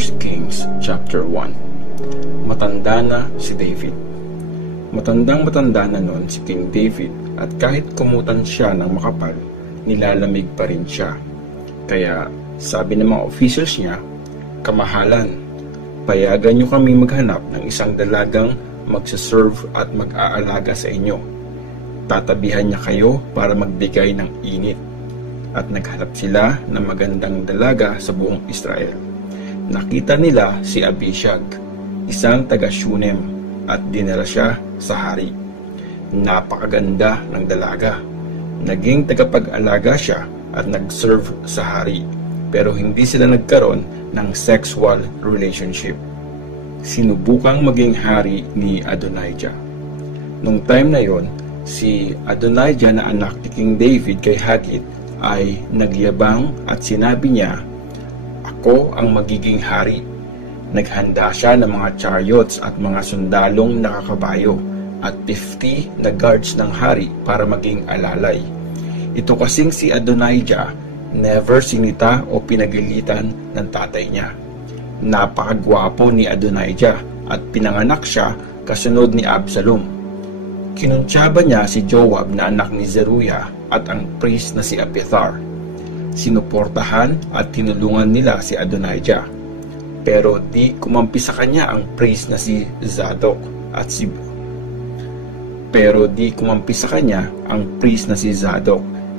1 Kings chapter 1. Matanda na si David. Matandang-matanda na noon si King David, at kahit kumutan siya ng makapal, nilalamig pa rin siya. Kaya sabi ng mga officials niya, "Kamahalan, payagan niyo kami maghanap ng isang dalagang magsaserve at mag-aalaga sa inyo. Tatabihan niya kayo para magbigay ng init." At naghanap sila ng magandang dalaga sa buong Israel. Nakita nila si Abishag, isang taga Shunem, at dinala siya sa hari. Napakaganda ng dalaga. Naging tagapag-alaga siya at nag-serve sa hari, pero hindi sila nagkaroon ng sexual relationship. Sinubukang maging hari ni Adonijah. Nung time na yon, si Adonijah na anak ni King David kay Haggith ay nagyabang at sinabi niya, "Ako ang magiging hari." Naghanda siya ng mga chariots at mga sundalong nakakabayo at 50 na guards ng hari para maging alalay. Ito kasing si Adonijah, never sinita o pinagalitan ng tatay niya. Napakagwapo ni Adonijah at pinanganak siya kasunod ni Absalom. Kinuntsaba niya si Joab na anak ni Zeruiah at ang priest na si Abiathar. Sinuportahan at tinulungan nila si Adonijah. Pero di kumampi sa kanya ang priest na si Zadok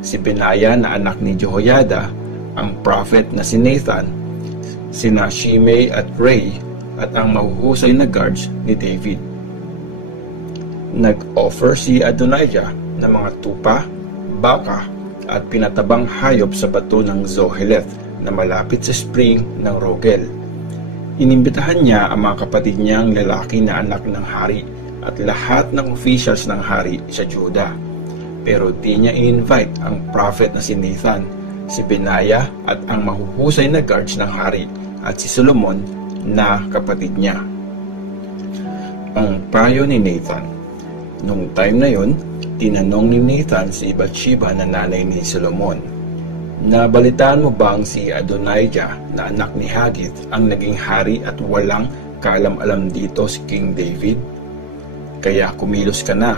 si Benaya na anak ni Jehoiada, ang prophet na si Nathan, sina Shimei at Ray, at ang mahuhusay na guards ni David. Nag-offer si Adonijah ng mga tupa, baka at pinatabang hayop sa bato ng Zoheleth na malapit sa spring ng Rogel. Inimbitahan niya ang mga kapatid niyang lalaki na anak ng hari at lahat ng officials ng hari sa Juda. Pero di niya in-invite ang prophet na si Nathan, si Benaya at ang mahuhusay na guards ng hari at si Solomon na kapatid niya. Ang payo ni Nathan. Nung time na yon, tinanong ni Nathan si Bathsheba na nanay ni Solomon, "Nabalitaan mo bang si Adonijah na anak ni Haggith ang naging hari at walang kaalam-alam dito si King David? Kaya kumilos ka na.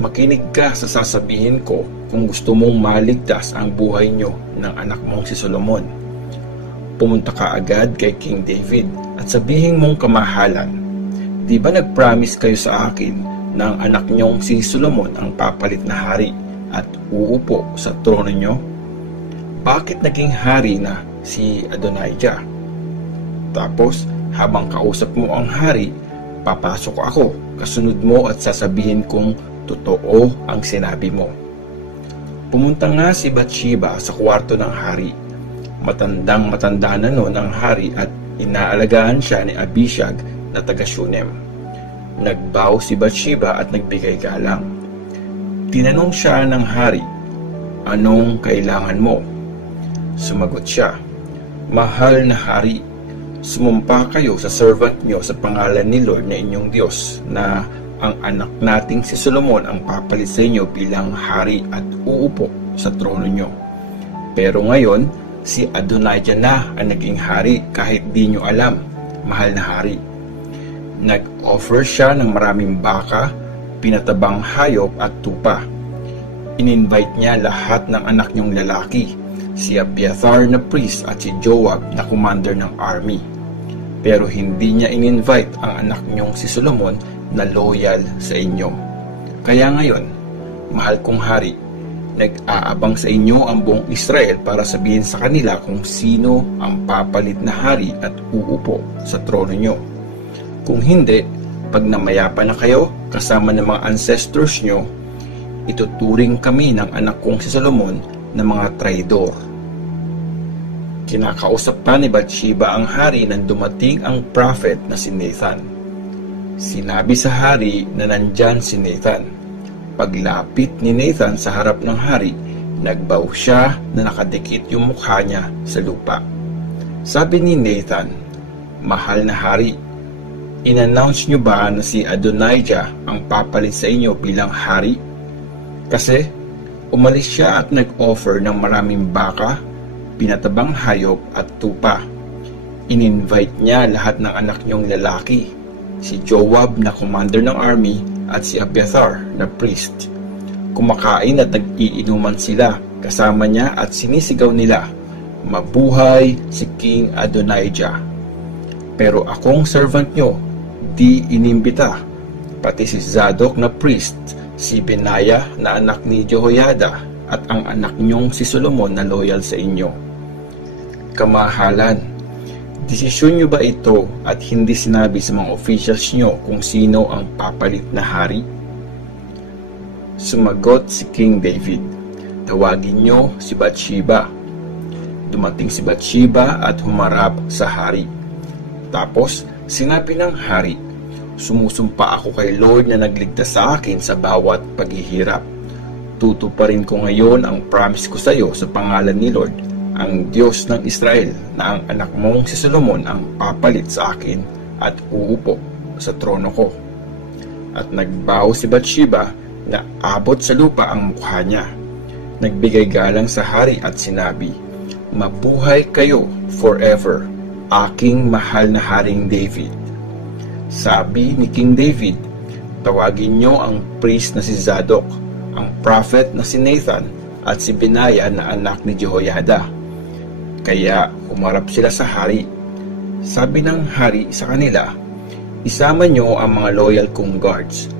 Makinig ka sa sasabihin ko kung gusto mong maligtas ang buhay niyo ng anak mong si Solomon. Pumunta ka agad kay King David at sabihin mong, 'Kamahalan, di ba nag-promise kayo sa akin na ang anak niyong si Solomon ang papalit na hari at uupo sa trono niyo? Bakit naging hari na si Adonijah? Tapos, habang kausap mo ang hari, papasok ako kasunod mo at sasabihin kong totoo ang sinabi mo." Pumunta nga si Bathsheba sa kwarto ng hari. Matandang-matanda na noon ang hari at inaalagaan siya ni Abishag na taga Shunem. Nagbow si Bathsheba at nagbigay galang. Tinanong siya ng hari, "Anong kailangan mo?" Sumagot siya, "Mahal na hari, sumumpa kayo sa servant niyo sa pangalan ni Lord na inyong Diyos na ang anak nating si Solomon ang papalit sa inyo bilang hari at uupo sa trono niyo. Pero ngayon, si Adonijah na ang naging hari kahit di niyo alam, mahal na hari." Nag-offer siya ng maraming baka, pinatabang hayop at tupa. In-invite niya lahat ng anak niyong lalaki, si Abiathar na priest at si Joab na commander ng army. Pero hindi niya in-invite ang anak niyong si Solomon na loyal sa inyo. Kaya ngayon, mahal kong hari, nag-aabang sa inyo ang buong Israel para sabihin sa kanila kung sino ang papalit na hari at uupo sa trono niyo. Kung hindi, pag namayapa na kayo kasama ng mga ancestors nyo, ituturing kami ng anak kong si Solomon na mga traidor. Kinakausap pa ni Bathsheba ang hari nang dumating ang prophet na si Nathan. Sinabi sa hari na nandyan si Nathan. Paglapit ni Nathan sa harap ng hari, nagbow siya na nakadikit yung mukha niya sa lupa. Sabi ni Nathan, "Mahal na hari, in-announce nyo ba na si Adonijah ang papalit sa inyo bilang hari? Kasi umalis siya at nag-offer ng maraming baka, pinatabang hayop at tupa. In-invite niya lahat ng anak niyong lalaki, si Joab na commander ng army at si Abiathar na priest. Kumakain at nag-iinuman sila kasama niya at sinisigaw nila, "Mabuhay si King Adonijah." Pero akong servant niyo, di inimbita, pati si Zadok na priest, si Benaya na anak ni Jehoiada at ang anak niyong si Solomon na loyal sa inyo. Kamahalan, desisyon niyo ba ito at hindi sinabi sa mga officials niyo kung sino ang papalit na hari? Sumagot si King David, "Tawagin niyo si Bathsheba." Dumating si Bathsheba at humarap sa hari. Tapos sinabi ng hari, "Sumusumpa ako kay Lord na nagligtas sa akin sa bawat paghihirap. Tutuparin ko ngayon ang promise ko sa iyo sa pangalan ni Lord, ang Diyos ng Israel, na ang anak mong si Solomon ang papalit sa akin at uupo sa trono ko." At nagbow si Bathsheba na abot sa lupa ang mukha niya. Nagbigay galang sa hari at sinabi, "Mabuhay kayo forever, aking mahal na Haring David." Sabi ni King David, "Tawagin niyo ang priest na si Zadok, ang prophet na si Nathan, at si Benaya na anak ni Jehoiada." Kaya humarap sila sa hari. Sabi ng hari sa kanila, "Isama niyo ang mga loyal kong guards.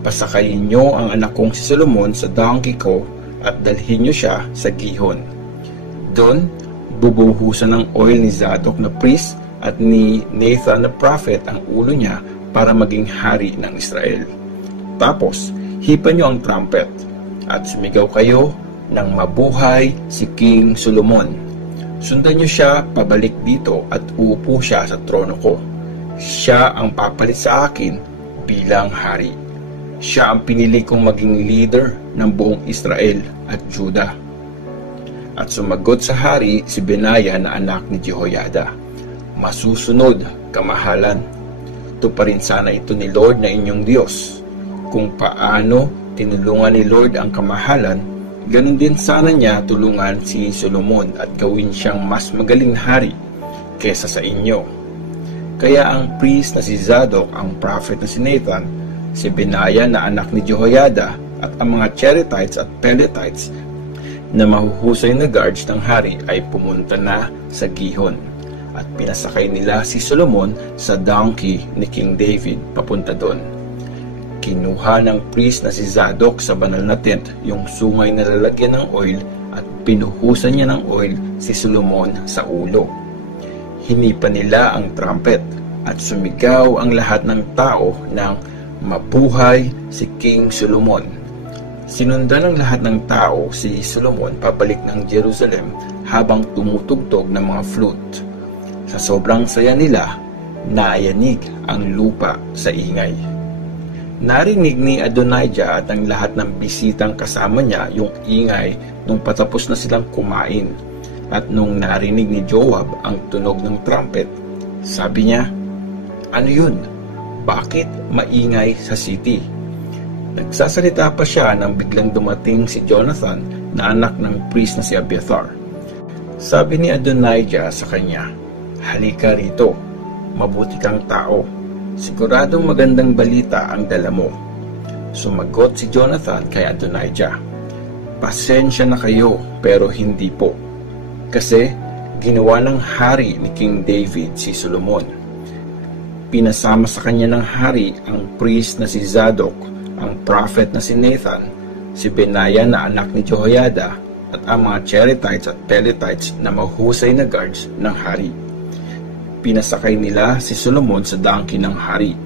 Pasakayin niyo ang anak kong si Solomon sa donkey ko at dalhin niyo siya sa Gihon. Doon, bubuhusan ng oil ni Zadok na priest at ni Nathan na prophet ang ulo niya para maging hari ng Israel. Tapos, hipan niyo ang trumpet at sumigaw kayo ng mabuhay si King Solomon. Sundan niyo siya pabalik dito at uupo siya sa trono ko. Siya ang papalit sa akin bilang hari. Siya ang pinili kong maging leader ng buong Israel at Judah." At sumagot sa hari si Benaya na anak ni Jehoiada, "Masusunod, kamahalan. Tuparin sana ito ni Lord na inyong Diyos. Kung paano tinulungan ni Lord ang kamahalan, ganun din sana niya tulungan si Solomon at gawin siyang mas magaling na hari kesa sa inyo." Kaya ang priest na si Zadok, ang prophet na si Nathan, si Benaya na anak ni Jehoiada at ang mga Cherethites at Peletites na mahuhusay na guards ng hari ay pumunta na sa Gihon at pinasakay nila si Solomon sa donkey ni King David papunta doon. Kinuha ng priest na si Zadok sa banal na tent yung sungay na lalagyan ng oil at pinuhusan niya ng oil si Solomon sa ulo. Hinipan nila ang trumpet at sumigaw ang lahat ng tao ng mabuhay si King Solomon. Sinundan ng lahat ng tao si Solomon pabalik ng Jerusalem habang tumutugtog ng mga flute. Sa sobrang saya nila, naayanig ang lupa sa ingay. Narinig ni Adonijah at ang lahat ng bisitang kasama niya yung ingay nung patapos na silang kumain. At nung narinig ni Joab ang tunog ng trumpet, sabi niya, "Ano yun? Bakit maingay sa city?" Nagsasalita pa siya nang biglang dumating si Jonathan na anak ng priest na si Abiathar. Sabi ni Adonijah sa kanya, "Halika rito, mabuti kang tao. Siguradong magandang balita ang dala mo." Sumagot si Jonathan kay Adonijah, "Pasensya na kayo pero hindi po. Kasi ginawa ng hari ni King David si Solomon. Pinasama sa kanya ng hari ang priest na si Zadok, ang prophet na si Nathan, si Benaya na anak ni Jehoiada, at ang mga Cherethites at Peletites na mahusay na guards ng hari. Pinasakay nila si Solomon sa donkey ng hari.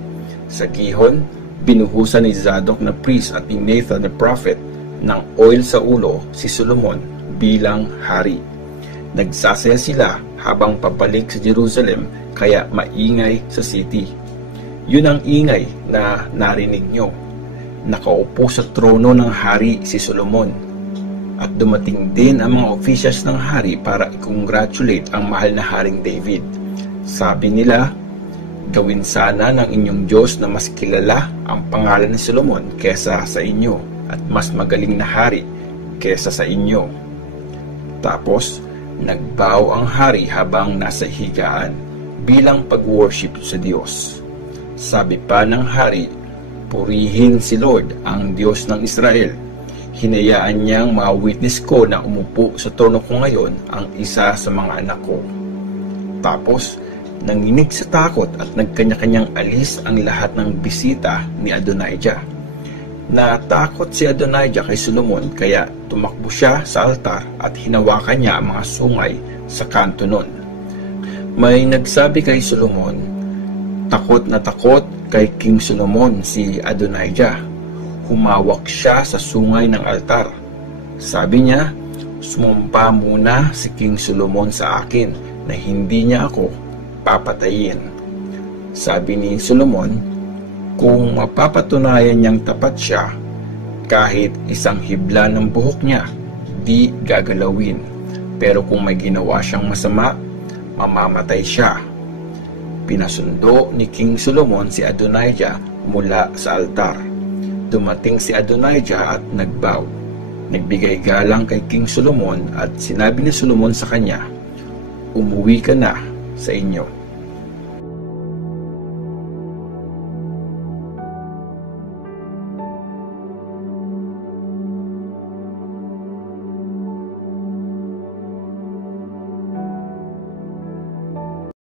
Sa Gihon, binuhusan ni Zadok na priest at ni Nathan na prophet ng oil sa ulo si Solomon bilang hari. Nagsasaya sila habang pabalik sa Jerusalem, kaya maingay sa city. Yun ang ingay na narinig nyo. Nakaupo sa trono ng hari si Solomon. At dumating din ang mga officials ng hari para i-congratulate ang mahal na Haring David. Sabi nila, "Gawin sana ng inyong Diyos na mas kilala ang pangalan ni Solomon kesa sa inyo at mas magaling na hari kesa sa inyo." Tapos, nagbow ang hari habang nasa higaan. bilang pag-worship sa Diyos. Sabi pa ng hari, "Purihin si Lord, ang Diyos ng Israel. Hinayaan niyang mga witness ko na umupo sa trono ko ngayon ang isa sa mga anak ko." Tapos, nanginig sa takot at nagkanya-kanyang alis ang lahat ng bisita ni Adonijah. Natakot si Adonijah kay Solomon kaya tumakbo siya sa altar at hinawakan niya ang mga sungay sa kanto nun. May nagsabi kay Solomon, takot na takot kay King Solomon si Adonijah. Humawak siya sa sungay ng altar. Sabi niya, "Sumumpa muna si King Solomon sa akin na hindi niya ako papatayin." Sabi ni Solomon, kung mapapatunayan niyang tapat siya, kahit isang hibla ng buhok niya, di gagalawin. Pero kung may ginawa siyang masama, mamamatay siya. Pinasundo ni King Solomon si Adonijah mula sa altar. Dumating si Adonijah at nagbow. Nagbigay galang kay King Solomon at sinabi ni Solomon sa kanya, "Umuwi ka na sa inyo."